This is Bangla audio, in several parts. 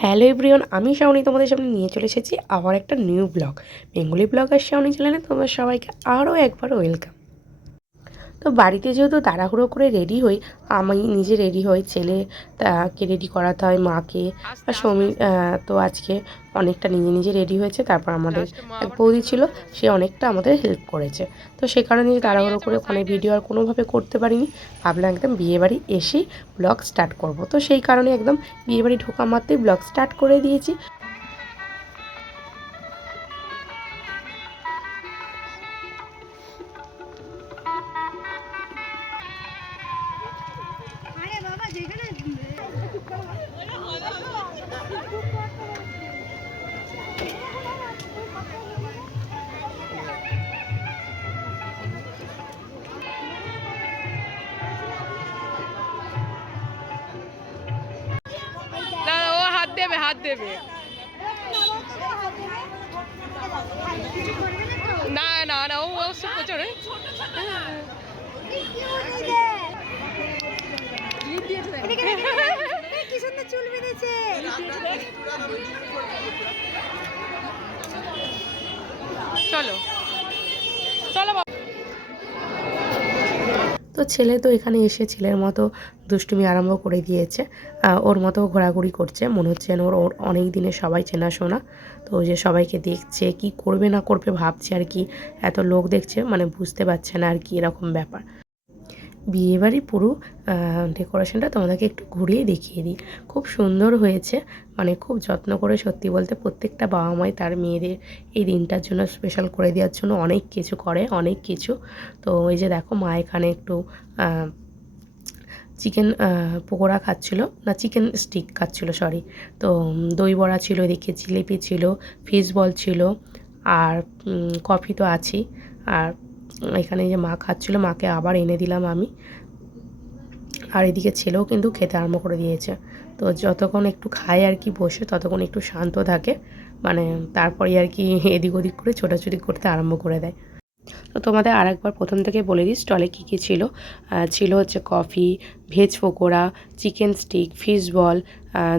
হ্যালো এভরিওয়ান, আমি শাওনি তোমাদের সামনে নিয়ে চলে এসেছি আবার একটা new blog. Bengali blogger Shaoni চ্যানেলে তোমাদের সবাইকে আরও একবার ওয়েলকাম। তো বাড়িতে যেহেতু তাড়াহুড়ো করে রেডি হই, আমি নিজে রেডি হই, ছেলেকে রেডি করাতে হয়, মাকে আর সৌমি। তো আজকে অনেকটা নিজে নিজে রেডি হয়েছে। তারপর আমাদের এক বৌদি ছিল, সে অনেকটা আমাদের হেল্প করেছে। তো সে কারণে নিজে তাড়াহুড়ো করে ওখানে ভিডিও আর কোনোভাবে করতে পারিনি। ভাবলাম একদম বিয়েবাড়ি এসেই ব্লগ স্টার্ট করব। তো সেই কারণে একদম বিয়েবাড়ি ঢোকা মাত্রই ব্লগ স্টার্ট করে দিয়েছি। হাত দেবে না না না, ও প্রচুর চলো চলো। তো ছেলে তো এখানে এসে ছেলের মতো দুষ্টুমি আরম্ভ করে দিয়েছে। ওর মতো ঘোরাঘুরি করছে, মনে হচ্ছে যেন ওর ওর অনেক দিনের সবাই চেনাশোনা। তো ওই যে সবাইকে দেখছে, কি করবে না করবে ভাবছে আর কি। এত লোক দেখছে, মানে বুঝতে পারছে না আর কি, এরকম ব্যাপার। বিয়েবাড়ি পুরো ডেকোরেশনটা তোমাদেরকে একটু ঘুরিয়ে দেখিয়ে দিই। খুব সুন্দর হয়েছে, মানে খুব যত্ন করে, সত্যি বলতে প্রত্যেকটা বাবা মাই তার মেয়েদের এই দিনটার জন্য স্পেশাল করে দেওয়ার জন্য অনেক কিছু করে, অনেক কিছু। তো এই যে দেখো, মা এখানে একটু চিকেন পকোড়া খাচ্ছিলো, না চিকেন স্টিক খাচ্ছিলো, সরি। তো দই বড়া ছিল, এদিকে জিলিপি ছিল, ফিশ বল ছিল, আর কফি তো আছেই। আর এখানে যে মা খাচ্ছিলো, মাকে আবার এনে দিলাম আমি। আর এদিকে ছেলেও কিন্তু খেতে আরম্ভ করে দিয়েছে। তো যতক্ষণ একটু খায় আর কি বসে, ততক্ষণ একটু শান্ত থাকে, মানে তারপরে আর কি এদিক ওদিক করে ছোটাছুটি করতে আরম্ভ করে দেয়। তো তোমাদের আরেকবার প্রথম থেকে বলে দিই স্টলে কী কী ছিল। ছিল হচ্ছে coffee, veg pakora, chicken stick, fish ball,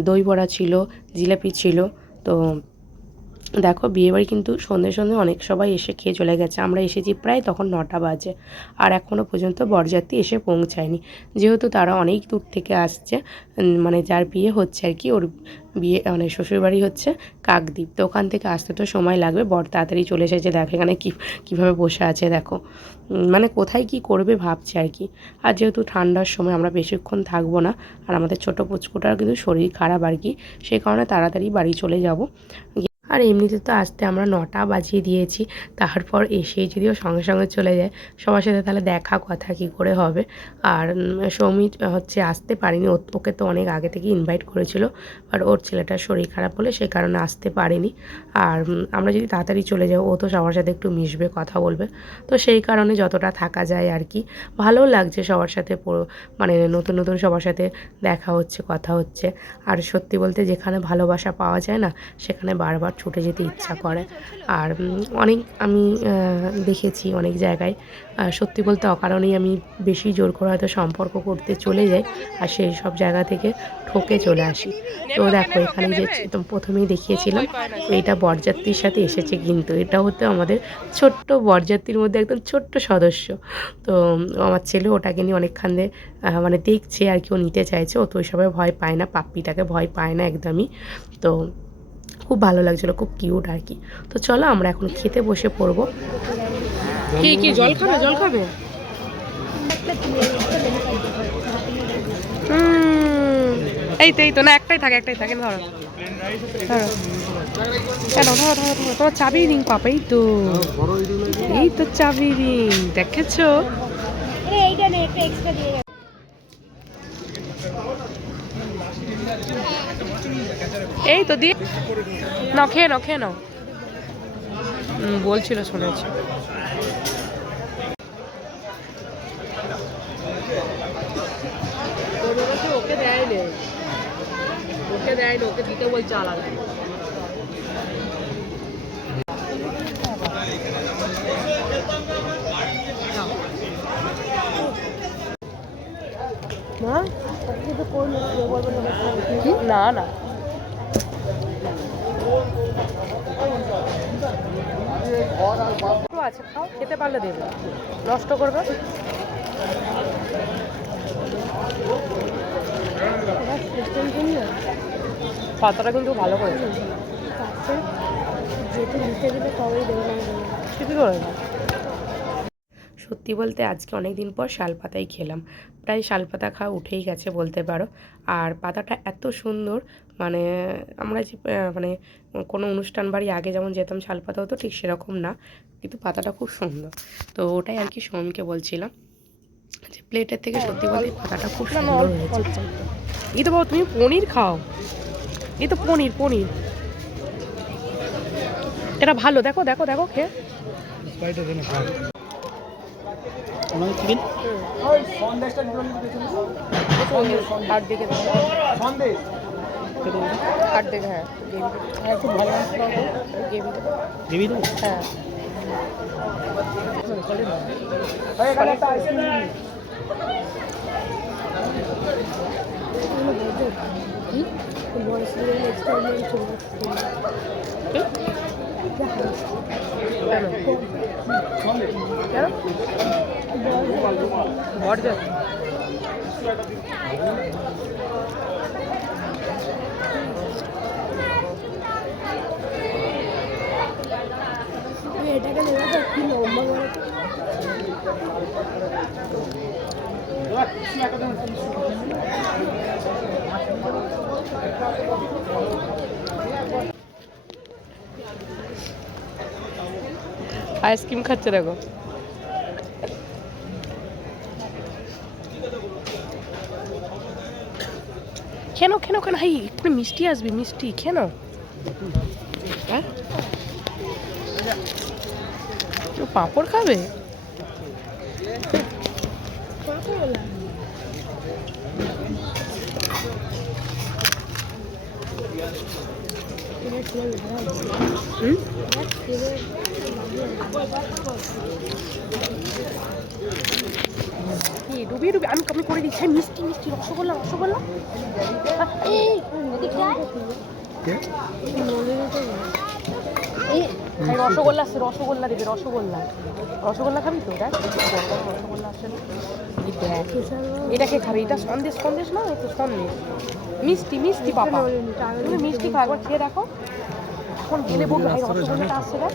দই বড়া ছিল, জিলাপি ছিল। তো দেখো, বিয়েবাড়ি কিন্তু সন্ধ্যে সন্ধ্যে অনেক সবাই এসে খেয়ে চলে গেছে। আমরা এসেছি প্রায় তখন 9টা বাজে, আর এখনও পর্যন্ত বরযাত্রী এসে পৌঁছায়নি। যেহেতু তারা অনেক দূর থেকে আসছে, মানে যার বিয়ে হচ্ছে আর কি, ওর বিয়ে মানে শ্বশুরবাড়ি হচ্ছে কাকদ্বীপ। তো ওখান থেকে আসতে তো সময় লাগবে। বর তাড়াতাড়ি চলে এসেছে, দেখো এখানে কীভাবে বসে আছে দেখো, মানে কোথায় কি করবে ভাবছে আর কি। আর যেহেতু ঠান্ডার সময় আমরা বেশিক্ষণ থাকবো না, আর আমাদের ছোটো পুচকুটার কিন্তু শরীর খারাপ আর কি, সেই কারণে তাড়াতাড়ি বাড়ি চলে যাব। আর এমনিতে তো আসতে আমরা 9টা বাজিয়ে দিয়েছি। তারপর এসেই যদিও সঙ্গে সঙ্গে চলে যায়, সবার সাথে তাহলে দেখা কথা কী করে হবে। আর সৌমি হচ্ছে আসতে পারেনি, ওকে তো অনেক আগে থেকে ইনভাইট করেছিল, আর ওর ছেলেটার শরীর খারাপ বলে সে কারণে আসতে পারেনি। আর আমরা যদি তাড়াতাড়ি চলে যাই, ও তো সবার সাথে একটু মিশবে, কথা বলবে। তো সেই কারণে যতটা থাকা যায় আর কি। ভালোও লাগছে সবার সাথে, মানে নতুন নতুন সবার সাথে দেখা হচ্ছে, কথা হচ্ছে। আর সত্যি বলতে যেখানে ভালোবাসা পাওয়া যায় না, সেখানে বারবার ছুটে যেতে ইচ্ছা করে। আর অনেক আমি দেখেছি অনেক জায়গায়, সত্যি বলতে অকারণেই আমি বেশি জোর করে হয়তো সম্পর্ক করতে চলে যাই, আর সেই সব জায়গা থেকে ঠকে চলে আসি। তো দেখো এখানে যে প্রথমেই দেখিয়েছিলাম, তো এটা বরযাত্রীর সাথে এসেছে, কিন্তু এটা হতে আমাদের ছোট্ট বরযাত্রীর মধ্যে একদম ছোট্ট সদস্য। তো আমার ছেলে ওটাকে নিয়ে অনেকক্ষণ মানে দেখছে আর কি, ও নিতে চাইছে। ও তো ওই সবাই ভয় পায় না, পাপ্পিটাকে ভয় পায় না একদমই। তো খুব ভালো লাগছিলো, খুব কিউট আর কি। তো চলো আমরা এখন খেতে বসে পড়বো। কি কি জল খাবে, জল খাবে? এই তো না, একটাই থাকে, না ধরো ধরো ধরো ধরো ধরো, তোমার চাবি রিং পাপা, এই তো চাবি রিং দেখেছো। এই তো দিয়ে নাও, খেয়ে নাও, খেয়ে নাও। বলছিল, শুনেছি। ওকে দেয়নি, ওকে দিতে বলছে আলাদা। না না, আছে, খাও, খেতে পারলে দেবে, নষ্ট করবে। পাতাটা কিন্তু ভালো করে সত্যি বলতে আজকে অনেক দিন পর শালপাতাই খেলাম, প্রায় শালপাতা খাওয়া উঠেই গেছে বলতে পারো। আর পাতাটা এত সুন্দর, মানে আমরা যে মানে কোনো অনুষ্ঠান বাড়ি আগে যেমন যেতাম শালপাতা হতো ঠিক সেরকম না, কিন্তু পাতাটা খুব সুন্দর। তো ওটাই আর কি সোমকে বলছিলাম যে প্লেটের থেকে সত্যি বলতে পাতাটা খুব সুন্দর হয়েছে। এই তো বাবা তুমি পনির খাও, এই তো পনির পনির এটা ভালো, দেখো দেখো দেখো খেয়ে। হ্যাঁ খুব ভালো এটাকে কি লম্বা করে আইসক্রিম খাচ্ছে দেখো। কেন কেন কেন হাই একটু মিষ্টি আসবে, মিষ্টি কেন? হ্যাঁ কেউ পাঁপড় খাবে? ডুবিয়ে ডুবিয়ে আমি কমপ্লিট করে দিচ্ছি। মিষ্টি মিষ্টি রসগোল্লা রসগোল্লা রসগোল্লা আসছে, রসগোল্লা দেবে, রসগোল্লা রসগোল্লা খাবি তো? দেখ রসগোল্লা আসছে না, এটাকে খাবি, এটা সন্দেশ সন্দেশ না, একটু সন্দেশ মিষ্টি মিষ্টি পাপা, তুমি মিষ্টি খাও একবার খেয়ে দেখো। এখন গেলে বলবো ভাই রসগোল্লাটা আসছে দেখ।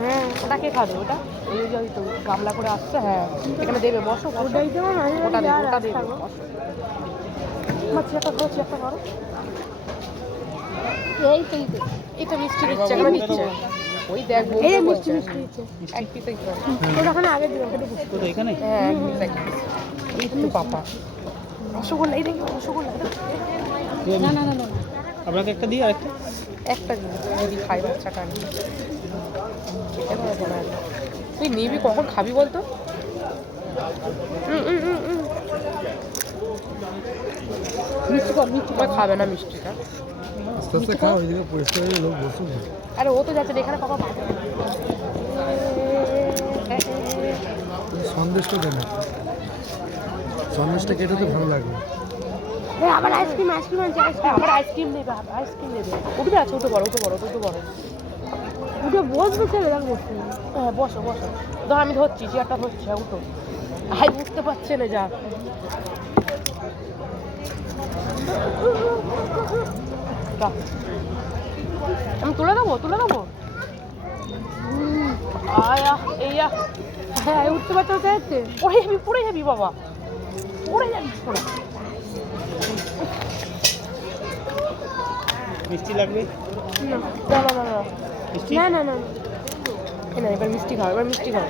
হ্যাঁ ওটা কে খাবে? ওটা ওই যে ওই তো গামলা করে আসছে। হ্যাঁ এখানে দেবে, বসো ওটা দেবে, ওটা দেবে বসো। একটা ধরো একটা ধরো, এই তো এটা মিষ্টি দিচ্ছে, এখানে দিচ্ছে ওই দেখ মিষ্টি মিষ্টি দিচ্ছে এক পিস ওখানে আগে দিও ওটা এখানে। হ্যাঁ এক পিস এক পিস এই তো পাপা রসগোল্লা, এই দেখো রসগোল্লা। না না না না আপনাকে একটা দিই, আর একটা দিদি খাই বাচ্চাটা নিয়ে। তুই নিবি কখন খাবি বলতো? মিষ্টি কর, মিষ্টি খাবে না মিষ্টিটা। আরে ও তো যাচ্ছে এখানে পাপা সন্দেশটা দেন, সন্দেশটা কেটে তো ভালো লাগবে। আবার আইসক্রিম আইসক্রিম আনছে, আবার আইসক্রিম নেবে, আইসক্রিম নেবে। উঠবে আছে, উঠে বড় উঠে বড় উঠে বড় উঠে বসবে ছেলে দেখ বসবে। হ্যাঁ বসো বসো, ধর আমি ধরছি, চেয়ারটা ধরছি, উঠো। হাই বুঝতে পারছে না যা। আমি তুলে দেবো তুলে দেবো। আয়া এইয়া হ্যাঁ উঠতে পারতে যাচ্ছে, পড়ে যাবি পড়ে যাবি বাবা, পড়ে যাবি পড়ে। মিষ্টি লাগবে? না না না না না না না না, এবার মিষ্টি খাও, এবার মিষ্টি খাও।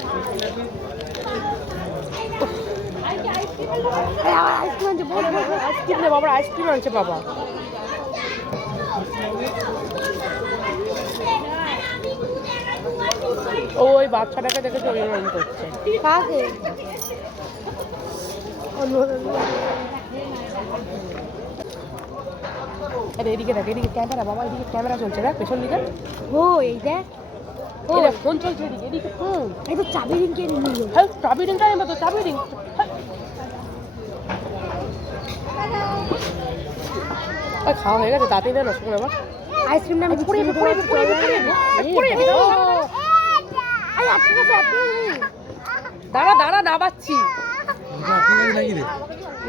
আইসক্রিম আনছে, আইসক্রিম নেবো, আবার আইসক্রিম আনছে বাবা। ওই বাচ্চাটাকে দেখে ওই রকম করছে। আরে এদিকে দেখ, এদিকে ক্যামেরা বাবা, এদিকে ক্যামেরা চলছে দেখ, পেছন দিকে। ও এই দেখ ফোন চলছে, এদিকে এদিকে ফোন। এই তো চাবি রিং কে নিয়ে নিল। হ্যাঁ চাবি রিংটা নেবে তো, চাবি রিং। খাওয়া হয়ে গেছে, তাতেই দেয় না শোন আবার। আইসক্রিমটা আমি পড়ে যাবে, পড়ে যাবে, পড়ে যাবে, পড়ে যাবে, দাঁড়া দাঁড়া নামাচ্ছি।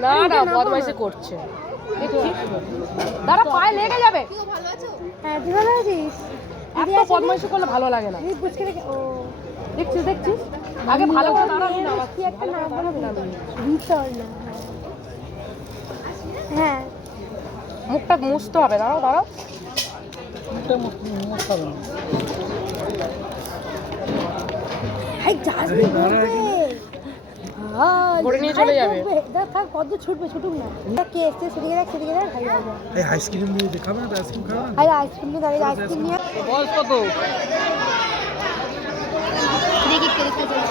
না না বদমাইশি করছে দেখছিস, দাঁড়া পায়ে লেগে যাবে। হ্যাঁ তুই ভালো আছিস? এত বদমাইশি করলে ভালো লাগে না। ও দেখছিস দেখছিস, আগে ভালো করে দাঁড়াবি না, কি একটা নাম বলবি না ভিতর না। হ্যাঁ মুখটা মুছতে হবে, দাঁড়াও দাঁড়াও। এই জাজমি বলবে করে নিয়ে চলে যাবে। দেখ থাক কত ছুটবে, ছুটুক না। কে এসছে সেদিকে দেখ, সেদিকে দেখ, ভাই যাবে। এই আইসক্রিম নিয়ে দেখাবে না, আইসক্রিম খাবে না? আরে আইসক্রিম নিয়ে দাঁড়িয়ে, আইসক্রিম নিয়ে বয়স কত? দেখি কে দেখতে চলে।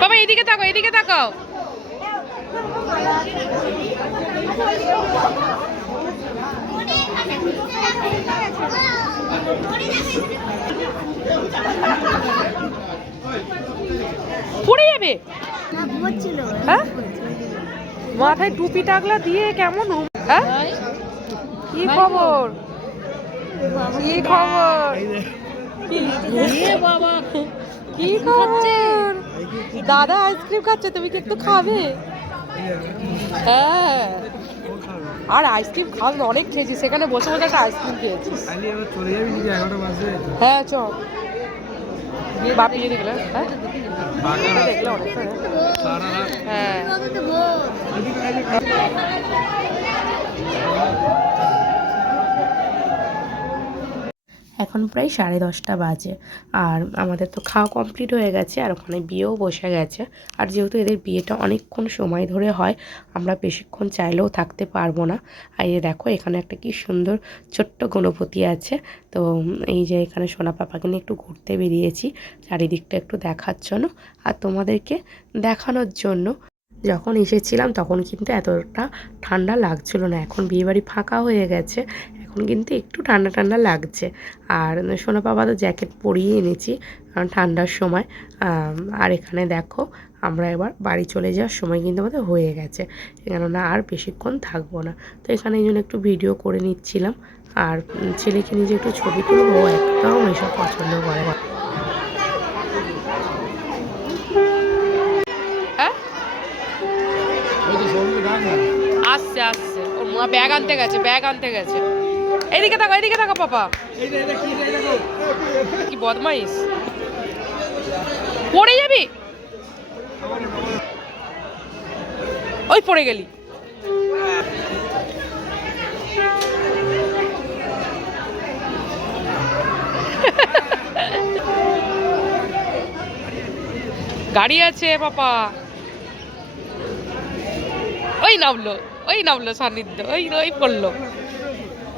বাবা এইদিকে তাকাও, এইদিকে তাকাও। পড়ে যাবে। না ঘুমোচ্ছিল। হ্যাঁ মাথায় টুপি টাকলা দিয়ে কেমন? হ্যাঁ কি খবর, কি খবর, কি খবর? দাদা আইসক্রিম খাচ্ছে, তুমি কি একটু খাবে? হ্যাঁ আর আইসক্রিম খাওয়া অনেক খেয়েছি, সেখানে বসে বসে একটা আইসক্রিম খেয়েছিস। হ্যাঁ চ বাপি যদি গেলে, হ্যাঁ দেখলে অনেকটা। হ্যাঁ এখন প্রায় 10:30 বাজে, আর আমাদের তো খাওয়া কমপ্লিট হয়ে গেছে, আর ওখানে বিয়েও বসে গেছে। আর যেহেতু এদের বিয়েটা অনেকক্ষণ সময় ধরে হয়, আমরা বেশিক্ষণ চাইলেও থাকতে পারবো না। আর এই দেখো এখানে একটা কি সুন্দর ছোট্ট গণপতি আছে। তো এই যে এখানে সোনা পাপাকে নিয়ে একটু ঘুরতে বেরিয়েছি, চারিদিকটা একটু দেখার জন্য আর তোমাদেরকে দেখানোর জন্য। যখন এসেছিলাম তখন কিন্তু এতটা ঠান্ডা লাগছিল না, এখন বিয়েবাড়ি ফাঁকা হয়ে গেছে, এখন কিন্তু একটু ঠান্ডা ঠান্ডা লাগছে। আর সোনা বাবা তো জ্যাকেট পরিয়ে এনেছি কারণ ঠান্ডার সময়। আর এখানে দেখো আমরা এবার বাড়ি চলে যাওয়ার সময় কিন্তু আমাদের হয়ে গেছে, কেননা আর বেশিক্ষণ থাকবো না। তো এখানে এই জন্য একটু ভিডিও করে নিচ্ছিলাম। আর ছেলেকে নিজে একটু ছবি তুলবো, একদম এসব পছন্দ করে। আসছে আসছে, ওর মা ব্যাগ আনতে গেছে, ব্যাগ আনতে গেছে। এইদিকে থাকো, এইদিকে থাকো পাপা। কি বদমাইশ, পড়ে যাবি, ওই পড়ে গেলি। গাড়ি আছে পাপা। ওই নামলো, ওই নামলো সান্নিধ্য, ওই ওই পড়লো,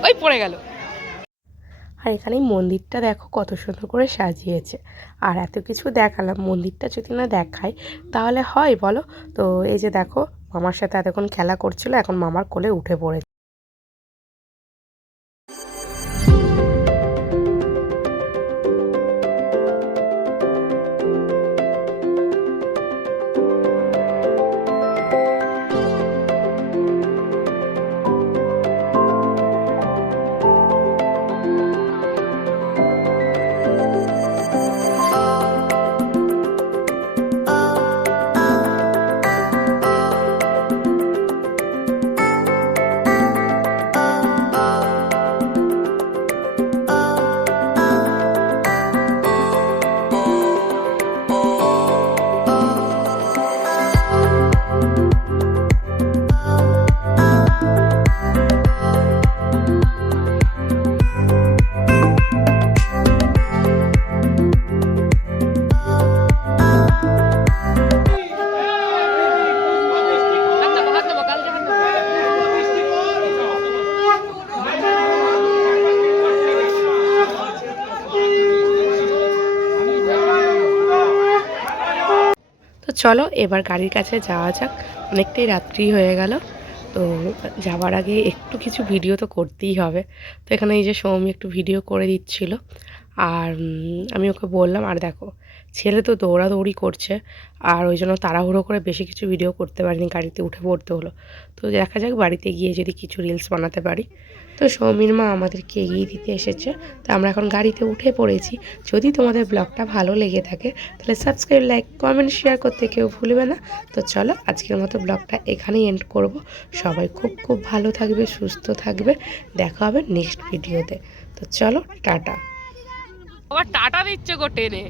ওই পড়ে গেল। আর এখানে এই মন্দিরটা দেখো কত সুন্দর করে সাজিয়েছে। আর এত কিছু দেখালাম, মন্দিরটা যদি না দেখাই তাহলে হয় বলো? তো এই যে দেখো মামার সাথে এতক্ষণ খেলা করছিল, এখন মামার কোলে উঠে পড়েছে। তো চলো এবার গাড়ির কাছে যাওয়া যাক, অনেকটাই রাত্রি হয়ে গেল। তো যাওয়ার আগে একটু কিছু ভিডিও তো করতেই হবে। তো এখানে এই যে সৌমি একটু ভিডিও করে দিচ্ছিল, আর আমি ওকে বললাম, আর দেখো ছেলে তো দৌড়াদৌড়ি করছে, আর ওই জন্য তাড়াহুড়ো করে বেশি কিছু ভিডিও করতে পারিনি, গাড়িতে উঠে পড়তে হলো। তো দেখা যাক বাড়িতে গিয়ে যদি কিছু রিলস বানাতে পারি। তো সৌমির মা আমাদেরকে এগিয়ে দিতে এসেছে, তো আমরা এখন গাড়িতে উঠে পড়েছি। যদি তোমাদের ব্লগটা ভালো লেগে থাকে তাহলে সাবস্ক্রাইব, লাইক, কমেন্ট, শেয়ার করতে কেউ ভুলবে না। তো চলো আজকের মতো ব্লগটা এখানেই এন্ড করব। সবাই খুব খুব ভালো থাকবে, সুস্থ থাকবে, দেখা হবে নেক্সট ভিডিওতে। তো চলো টাটা। আবার টাটা দিচ্ছে গো টেনে।